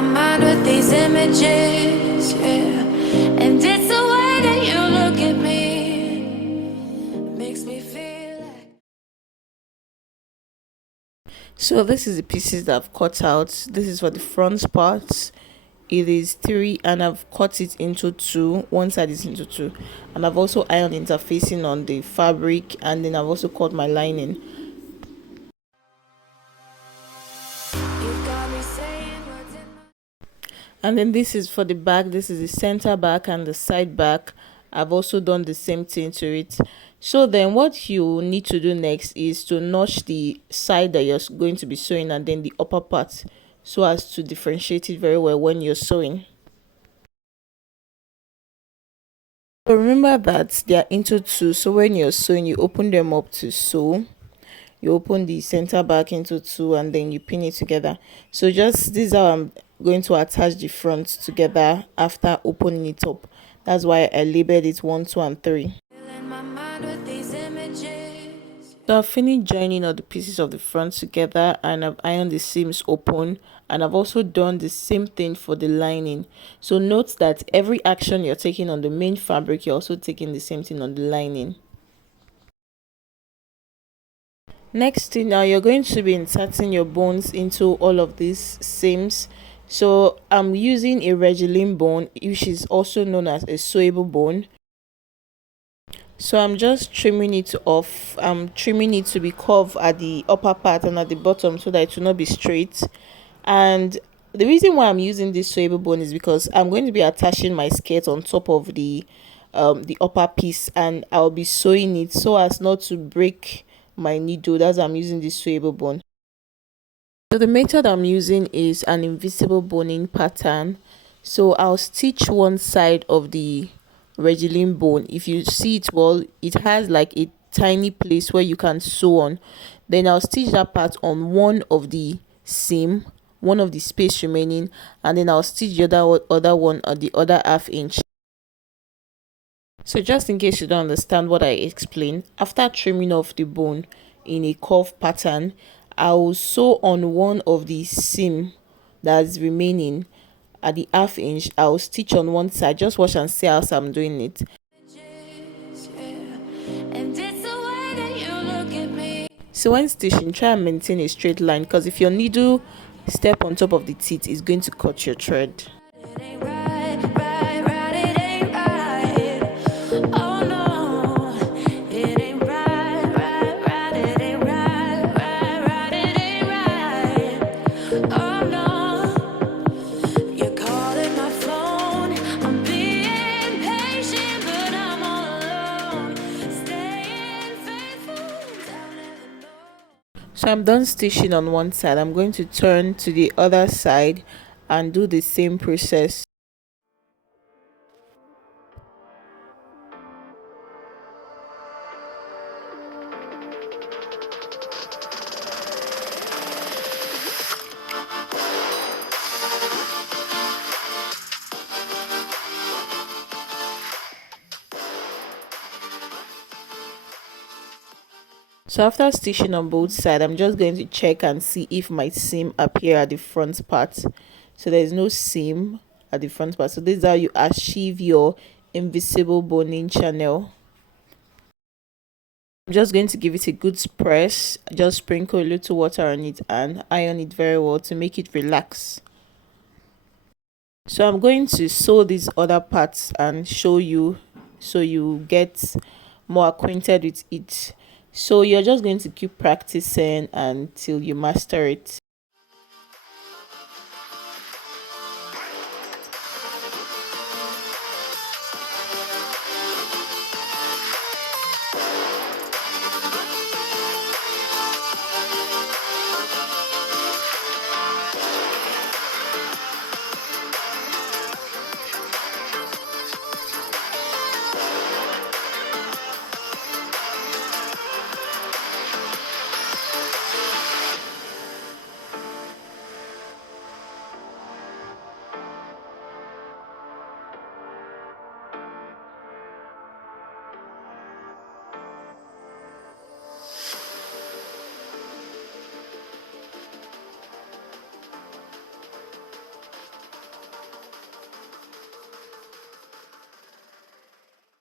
my mind with these images, yeah. And it's the way that you look at me, makes me feel like. So this is the pieces that I've cut out. This is for the front parts. It is 3 and I've cut it into 2. One side is into 2, and I've also ironed interfacing on the fabric, and then I've also cut my lining. You've got me saying what's in my. And then this is for the back. This is the center back and the side back. I've also done the same thing to it. So then what you need to do next is to notch the side that you're going to be sewing, and then the upper part, so as to differentiate it very well when you're sewing. So remember that they are into 2, so when you're sewing, you open them up to sew. You open the center back into 2, and then you pin it together. So just this is how I'm going to attach the front together after opening it up. That's why I labeled it 1, 2, and 3. Filling my mind with these images. So I've finished joining all the pieces of the front together, and I've ironed the seams open, and I've also done the same thing for the lining. So note that every action you're taking on the main fabric, you're also taking the same thing on the lining. Next thing, now you're going to be inserting your bones into all of these seams. So I'm using a Regilene bone, which is also known as a sewable bone. So I'm just trimming it off. I'm trimming it to be curved at the upper part and at the bottom, so that it will not be straight. And the reason why I'm using this sewable bone is because I'm going to be attaching my skirt on top of the upper piece, and I'll be sewing it so as not to break my needle. That's why I'm using this sewable bone. So the method I'm using is an invisible boning pattern. So I'll stitch one side of the Regilene bone. If you see it well, it has like a tiny place where you can sew on. Then I'll stitch that part on one of the seam, one of the space remaining, and then I'll stitch the other one on the other ½ inch. So just in case you don't understand what I explained, after trimming off the bone in a curve pattern, I will sew on one of the seam that's remaining at the ½ inch. I'll stitch on one side. Just watch and see how I'm doing it. And it's the way that you look at me. So when stitching, try and maintain a straight line, because if your needle step on top of the teeth, it's going to cut your thread. It ain't right, right, right, it ain't right. Oh no, it ain't right, right, right, it ain't right, right, right, it ain't right. Oh no, you're calling my phone. I'm being patient, but I'm all alone. Staying faithful, I'll never know. So I'm done stitching on one side. I'm going to turn to the other side and do the same process. So after stitching on both sides, I'm just going to check and see if my seam appear at the front part. So there's no seam at the front part. So this is how you achieve your invisible boning channel. I'm just going to give it a good press. Just sprinkle a little water on it and iron it very well to make it relax. So I'm going to sew these other parts and show you, so you get more acquainted with it. So you're just going to keep practicing until you master it.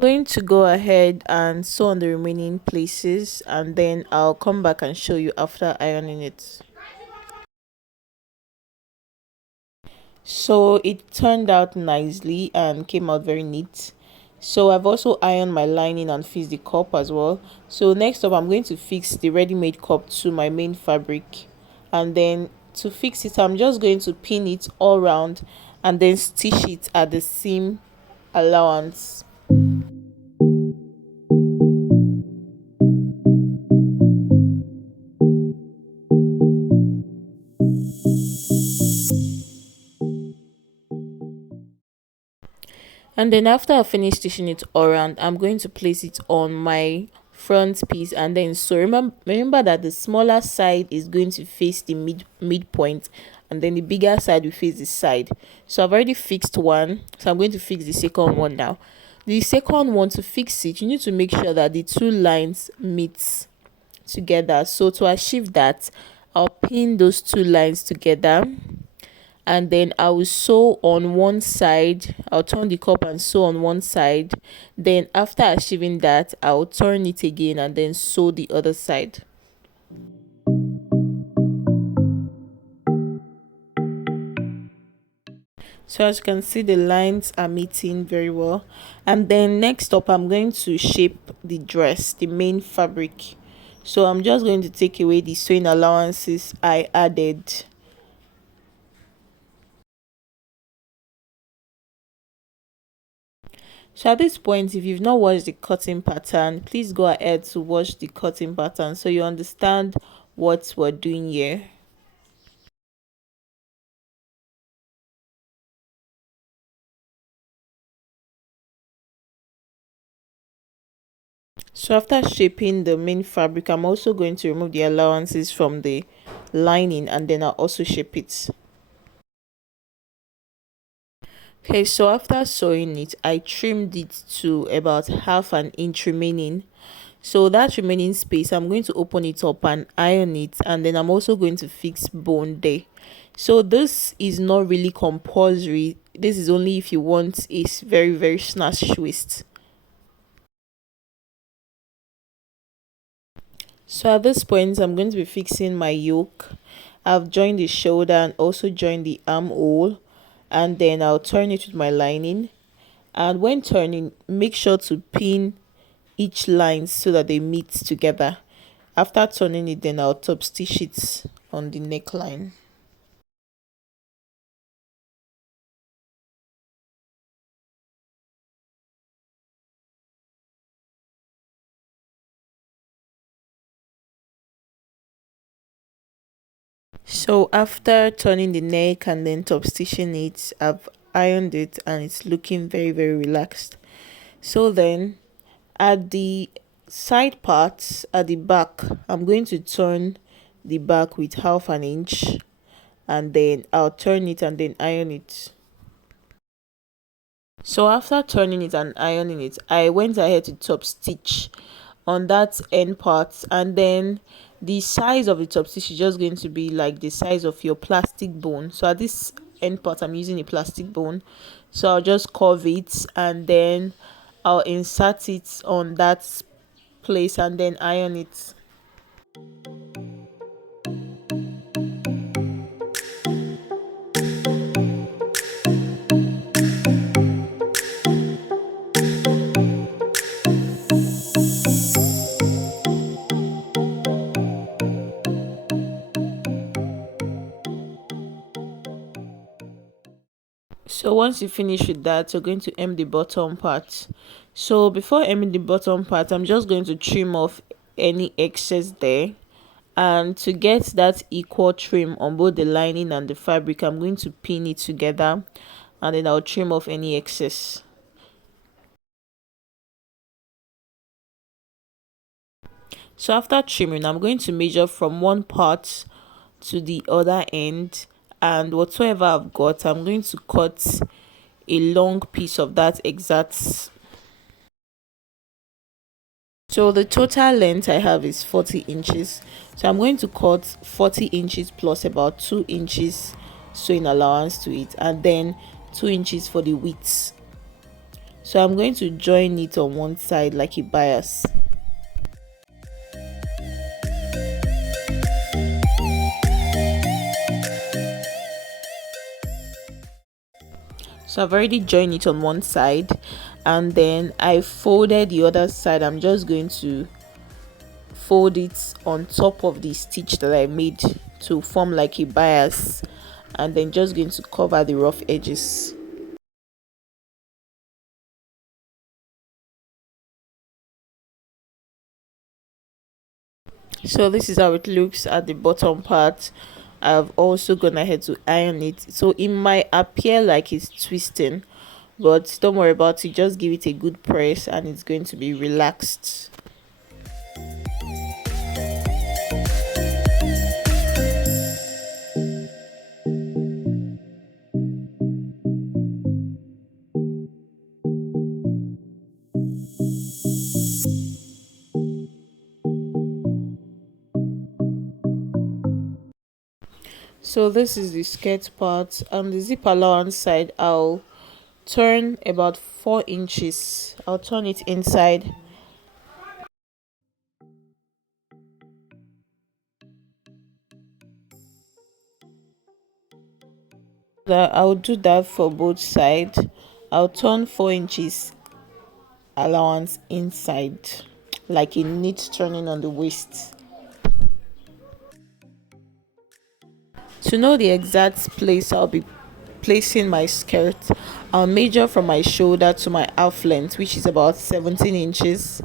Going to go ahead and sew on the remaining places, and then I'll come back and show you after ironing it. So it turned out nicely and came out very neat. So I've also ironed my lining and fixed the cup as well. So next up, I'm going to fix the ready-made cup to my main fabric, and then to fix it, I'm just going to pin it all around and then stitch it at the seam allowance. And then after I finish stitching it all around, I'm going to place it on my front piece, and then so remember that the smaller side is going to face the midpoint, and then the bigger side will face the side. So I've already fixed one, so I'm going to fix the second one now. The second one, to fix it, you need to make sure that the two lines meet together. So to achieve that, I'll pin those two lines together, and then I will sew on one side. I'll turn the cup and sew on one side. Then after achieving that, I'll turn it again and then sew the other side. So as you can see, the lines are meeting very well. And then next up, I'm going to shape the dress, the main fabric. So I'm just going to take away the sewing allowances I added. So at this point, if you've not watched the cutting pattern, please go ahead to watch the cutting pattern so you understand what we're doing here. So after shaping the main fabric, I'm also going to remove the allowances from the lining, and then I'll also shape it. Okay, so after sewing it, I trimmed it to about half an inch remaining. So that remaining space, I'm going to open it up and iron it, and then I'm also going to fix bone there. So this is not really compulsory. This is only if you want a very snatched waist. So at this point, I'm going to be fixing my yoke. I've joined the shoulder and also joined the armhole, and then I'll turn it with my lining. And when turning, make sure to pin each line so that they meet together. After turning it, then I'll top stitch it on the neckline. So after turning the neck and then top stitching it, I've ironed it and it's looking very relaxed. So then at the side parts at the back, I'm going to turn the back with half an inch, and then I'll turn it and then iron it. So after turning it and ironing it, I went ahead to top stitch on that end part, and then the size of the top stitch is just going to be like the size of your plastic bone. So at this end part, I'm using a plastic bone, so I'll just curve it and then I'll insert it on that place and then iron it. So once you finish with that, you're going to hem the bottom part. So before hemming the bottom part, I'm just going to trim off any excess there, and to get that equal trim on both the lining and the fabric, I'm going to pin it together, and then I'll trim off any excess. So after trimming, I'm going to measure from one part to the other end, and whatsoever I've got, I'm going to cut a long piece of that exact. So the total length I have is 40 inches. So I'm going to cut 40 inches plus about 2 inches sewing allowance to it, and then 2 inches for the width. So I'm going to join it on one side like a bias. So I've already joined it on one side, and then I folded the other side. I'm just going to fold it on top of the stitch that I made to form like a bias, and then just going to cover the rough edges. So this is how it looks at the bottom part. I've also gone ahead to iron it, so it might appear like it's twisting, but don't worry about it. Just give it a good press and it's going to be relaxed. So this is the skirt part, and the zip allowance side I'll turn about 4 inches. I'll turn it inside. That I'll do that for both sides. I'll turn 4 inches allowance inside, like a neat turning on the waist. To know the exact place I'll be placing my skirt, I'll measure from my shoulder to my half length, which is about 17 inches,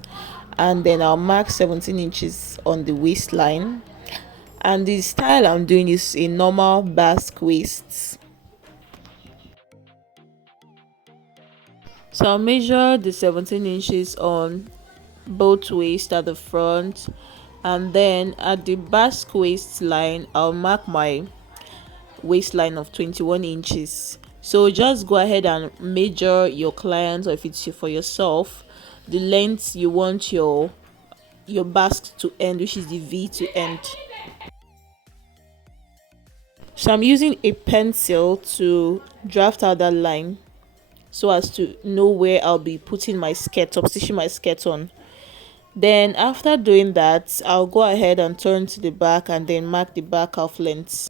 and then I'll mark 17 inches on the waistline. And the style I'm doing is a normal basque waist. So I'll measure the 17 inches on both waist at the front, and then at the basque waistline I'll mark my waistline of 21 inches. So just go ahead and measure your client, or if it's for yourself, the length you want your basque to end, which is the V to end. So I'm using a pencil to draft out that line so as to know where I'll be putting my skirt up, stitching my skirt on. Then after doing that, I'll go ahead and turn to the back and then mark the back half length.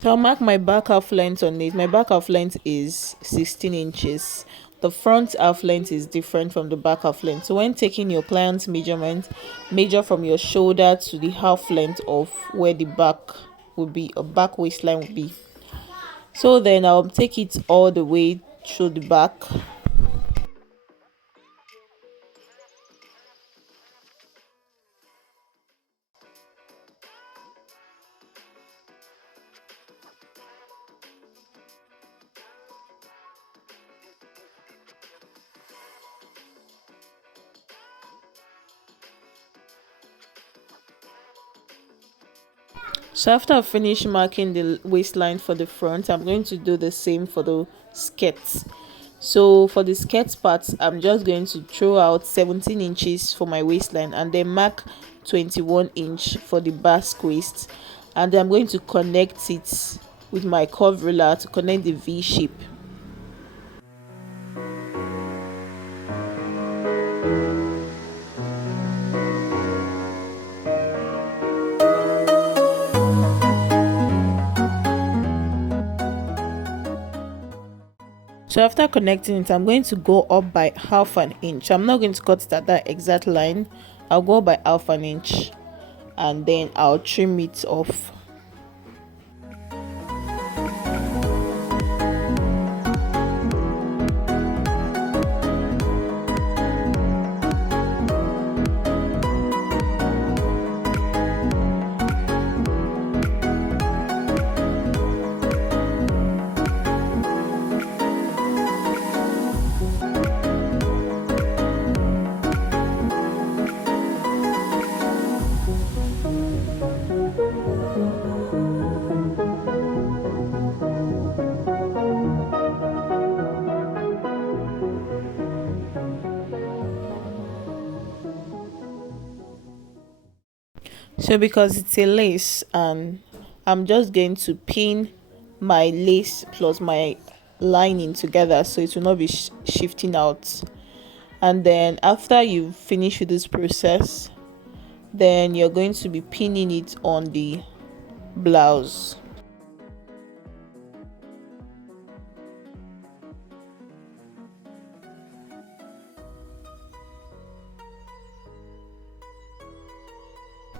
So I'll mark my back half length on it. My back half length is 16 inches. The front half length is different from the back half length. So when taking your client's measurement, measure from your shoulder to the half length of where the back would be, a back waistline would be. So then I'll take it all the way through the back. So after I finish marking the waistline for the front, I'm going to do the same for the skirts. So for the skirt part, I'm just going to throw out 17 inches for my waistline and then mark 21 inch for the basque waist, and then I'm going to connect it with my curve ruler to connect the V shape. So after connecting it, I'm going to go up by half an inch. I'm not going to cut it at that exact line. I'll go by half an inch and then I'll trim it off. So because it's a lace, and I'm just going to pin my lace plus my lining together so it will not be shifting out. And then after you finish with this process, then you're going to be pinning it on the blouse.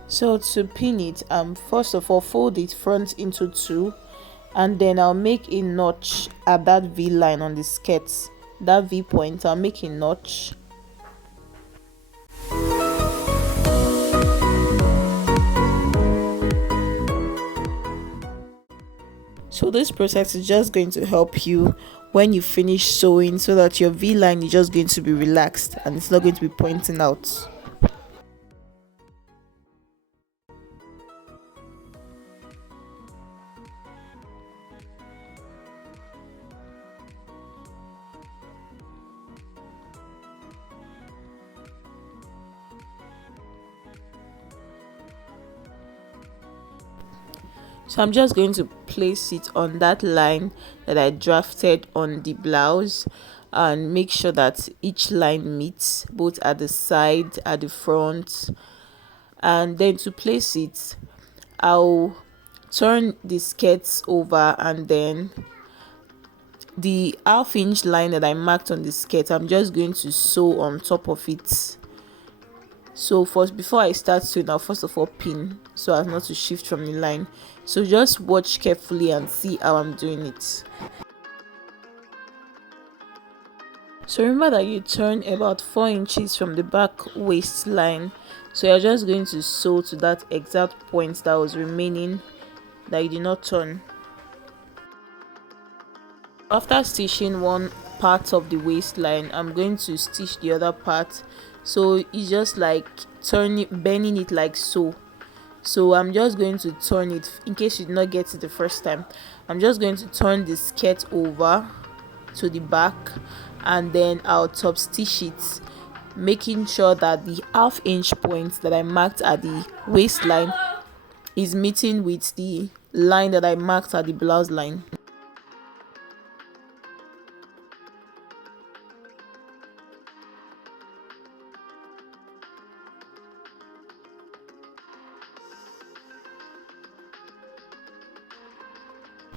So to pin it, first of all fold it front into two, and then I'll make a notch at that V line on the skirt. That V point, I'll make a notch. So this process is just going to help you when you finish sewing, so that your V line is just going to be relaxed and it's not going to be pointing out. So I'm just going to place it on that line that I drafted on the blouse, and make sure that each line meets both at the side, at the front. And then to place it, I'll turn the skirts over, and then the half inch line that I marked on the skirt, I'm just going to sew on top of it. So first, before I start sewing, I'll first of all pin so as not to shift from the line. So just watch carefully and see how I'm doing it. So remember that you turn about 4 inches from the back waistline. So you're just going to sew to that exact point that was remaining that you did not turn. After stitching one part of the waistline, I'm going to stitch the other part. So it's just like bending it like so. So I'm just going to turn it, in case you did not get it the first time. I'm just going to turn the skirt over to the back, and then I'll top stitch it, making sure that the half inch point that I marked at the waistline is meeting with the line that I marked at the blouse line.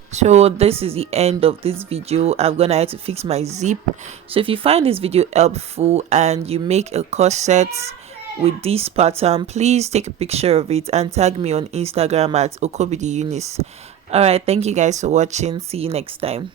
So this is the end of this video. I'm gonna have to fix my zip. So if you find this video helpful and you make a corset with this pattern, please take a picture of it and tag me on Instagram at okobidi eunice. All right, thank you guys for watching. See you next time.